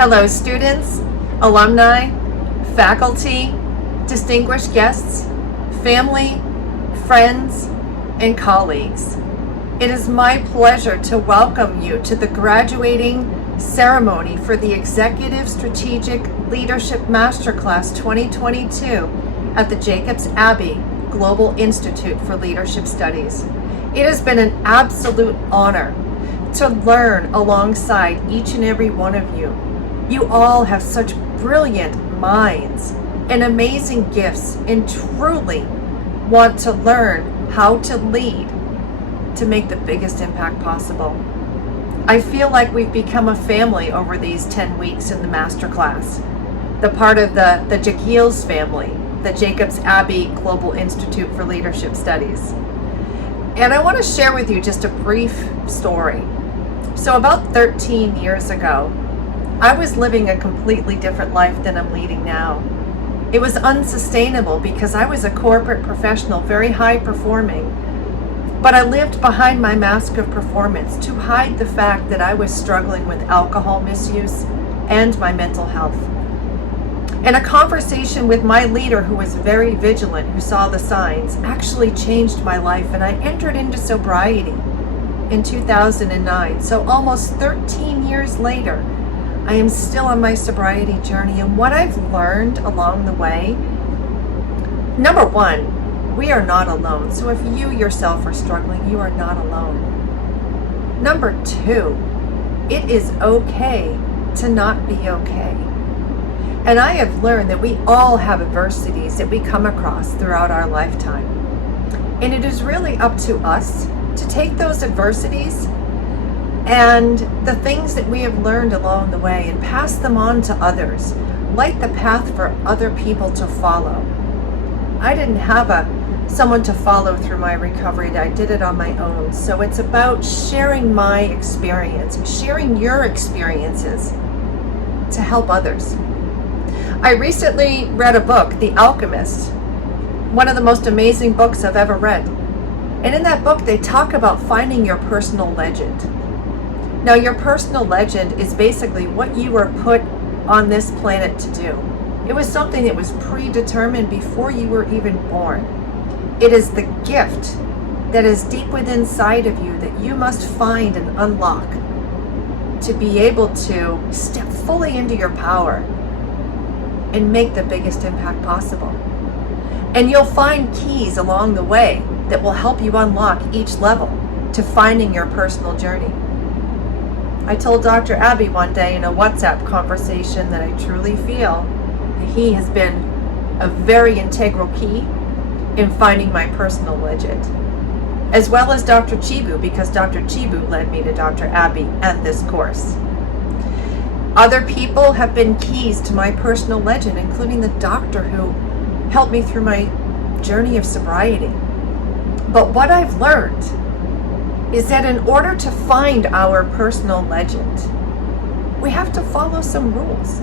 Hello students, alumni, faculty, distinguished guests, family, friends, and colleagues. It is my pleasure to welcome you to the graduating ceremony for the Executive Strategic Leadership Masterclass 2022 at the Jacobs Abbey Global Institute for Leadership Studies. It has been an absolute honor to learn alongside each and every one of you. You all have such brilliant minds and amazing gifts and truly want to learn how to lead to make the biggest impact possible. I feel like we've become a family over these 10 weeks in the masterclass, the part of the Jagiels family, the Jacobs Abbey Global Institute for Leadership Studies. And I want to share with you just a brief story. So about 13 years ago, I was living a completely different life than I'm leading now. It was unsustainable because I was a corporate professional, very high performing, but I lived behind my mask of performance to hide the fact that I was struggling with alcohol misuse and my mental health. And a conversation with my leader, who was very vigilant, who saw the signs, actually changed my life, and I entered into sobriety in 2009. So almost 13 years later, I am still on my sobriety journey, and what I've learned along the way, number one, we are not alone. So if you yourself are struggling, you are not alone. Number two, it is okay to not be okay. And I have learned that we all have adversities that we come across throughout our lifetime. And it is really up to us to take those adversities and the things that we have learned along the way and pass them on to others, light the path for other people to follow. I didn't have someone to follow through my recovery. I did it on my own. So it's about sharing my experience, sharing your experiences to help others. I recently read a book, The Alchemist, one of the most amazing books I've ever read. And in that book, they talk about finding your personal legend. Now, your personal legend is basically what you were put on this planet to do. It was something that was predetermined before you were even born. It is the gift that is deep within inside of you that you must find and unlock to be able to step fully into your power and make the biggest impact possible. And you'll find keys along the way that will help you unlock each level to finding your personal journey. I told Dr. Abbey one day in a WhatsApp conversation that I truly feel that he has been a very integral key in finding my personal legend, as well as Dr. Chibu, because Dr. Chibu led me to Dr. Abbey and this course. Other people have been keys to my personal legend, including the doctor who helped me through my journey of sobriety. But what I've learned is that in order to find our personal legend, we have to follow some rules.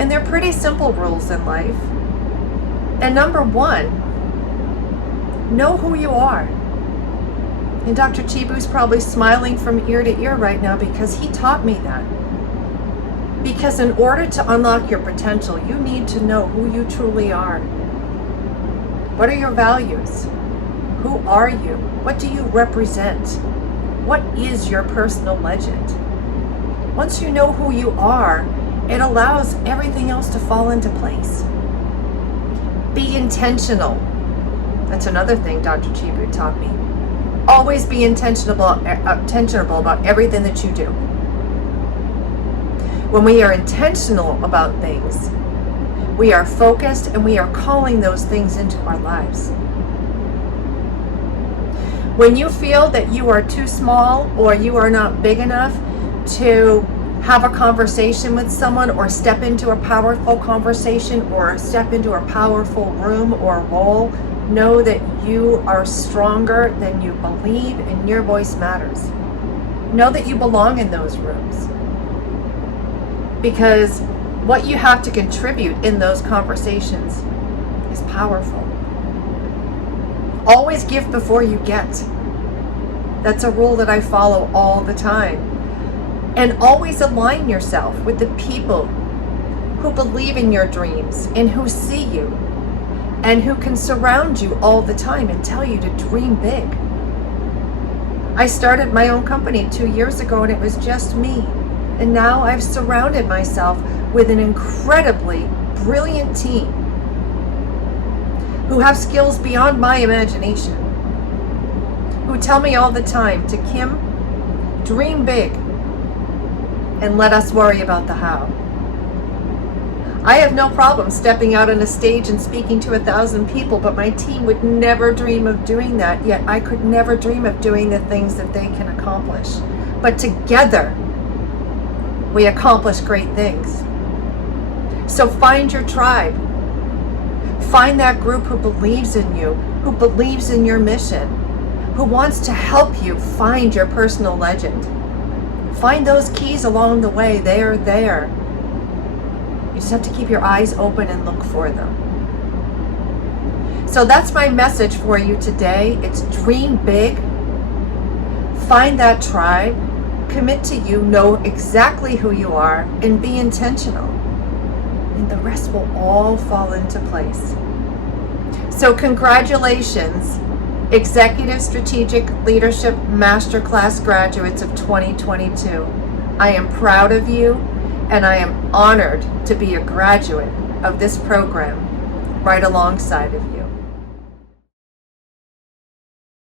And they're pretty simple rules in life. And number one, know who you are. And Dr. Chibu's probably smiling from ear to ear right now because he taught me that. Because in order to unlock your potential, you need to know who you truly are. What are your values? Who are you? What do you represent? What is your personal legend? Once you know who you are, it allows everything else to fall into place. Be intentional. That's another thing Dr. Chibu taught me. Always be intentional about everything that you do. When we are intentional about things, we are focused and we are calling those things into our lives. When you feel that you are too small or you are not big enough to have a conversation with someone or step into a powerful conversation or step into a powerful room or role, know that you are stronger than you believe and your voice matters. Know that you belong in those rooms. Because what you have to contribute in those conversations is powerful. Always give before you get. That's a rule that I follow all the time. And always align yourself with the people who believe in your dreams and who see you and who can surround you all the time and tell you to dream big. I started my own company 2 years ago and it was just me. And now I've surrounded myself with an incredibly brilliant team who have skills beyond my imagination, who tell me all the time to, Kim, dream big and let us worry about the how. I have no problem stepping out on a stage and speaking to 1,000 people, but my team would never dream of doing that, yet I could never dream of doing the things that they can accomplish. But together, we accomplish great things. So find your tribe. Find that group who believes in you, who believes in your mission, who wants to help you find your personal legend. Find those keys along the way. They are there. You just have to keep your eyes open and look for them. So that's my message for you today. It's dream big. Find that tribe. Commit to you. Know exactly who you are and be intentional. And the rest will all fall into place. So congratulations, Executive Strategic Leadership Masterclass graduates of 2022. I am proud of you, and I am honored to be a graduate of this program right alongside of you.